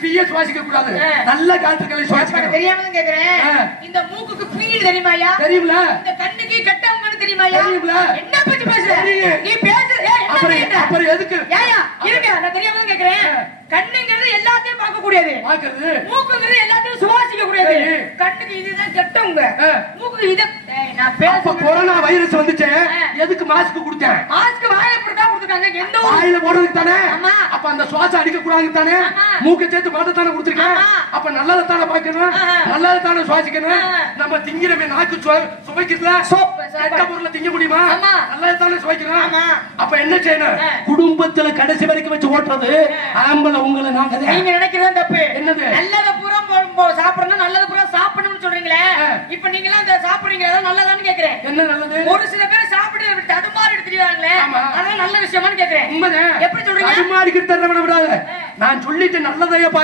சுவாசிக்க கூடாது. நல்ல காற்றுகளை சுவாசிக்க தெரியாம கேக்குறேன். இந்த மூக்குக்கு பீடு தெரியுமாயா? தெரியும்ல. இந்த கண்ணுக்கு கட்டவங்கன்னு தெரியுமாயா? தெரியும்ல. என்ன பத்தி பேசுற நீ? பேசு. அப்புறம் எதுக்கு? ஏயா இருங்க, நான் தெரியாம கேக்குறேன். கண்ணுங்கிறது எல்லாத்தையும் பார்க்க கூடியது, பாக்குறது. மூக்குங்கிறது எல்லாத்தையும் சுவாசிக்க கூடியது. கண்ணுக்கு இதுதான் கெட்டவங்க, மூக்குக்கு இது. நான் பேச கொரோனா வைரஸ் வந்துச்சு, எதுக்கு மாஸ்க் கொடுத்தேன்? மாஸ்க் வாயில போட்டு தான் கொடுத்தாங்க. எந்த வாயில போடுறதுக்கு தானே. அப்ப அந்த சுவாசம் அடிக்க கூடாது தானே. மூக்க சேர்த்து மாட்ட தானே கொடுத்திருக்கேன். அப்ப நல்லத தானே பார்க்கணும், நல்லத தானே சுவாசிக்கணும். நம்ம திங்கிறமே நாக்கு சுவைக்கிறதுல கெட்ட பொருளை திங்க முடியுமா? நல்லத தானே சுவைக்கணும். அப்ப என்ன செய்யணும்? குடும்பத்துல கடைசி வரைக்கும் வச்சு ஓட்டுறது ஆம்பளை உங்களை. நாங்க நீங்க நினைக்கிறது தப்பு. என்னது? நல்லத பூரா சாப்பிடணும், நல்லத பூரா சாப்பிடணும்னு சொல்றீங்களே. இப்ப நீங்க எல்லாம் இந்த சாப்பிடுறீங்க, அதான் நல்லதான்னு கேக்குறேன். என்ன நல்லது? ஒரு சில பேர் சாப்பிட்டு தடுமாறி எடுத்துறாங்களே, அதான் நல்ல விஷயமான்னு கேக்குறேன். உண்மைதான். எப்படி சொல்றீங்க? தடுமாறிக்கிட்டு தரவன விடாத. நான் சொல்லிட்டு நல்லதைய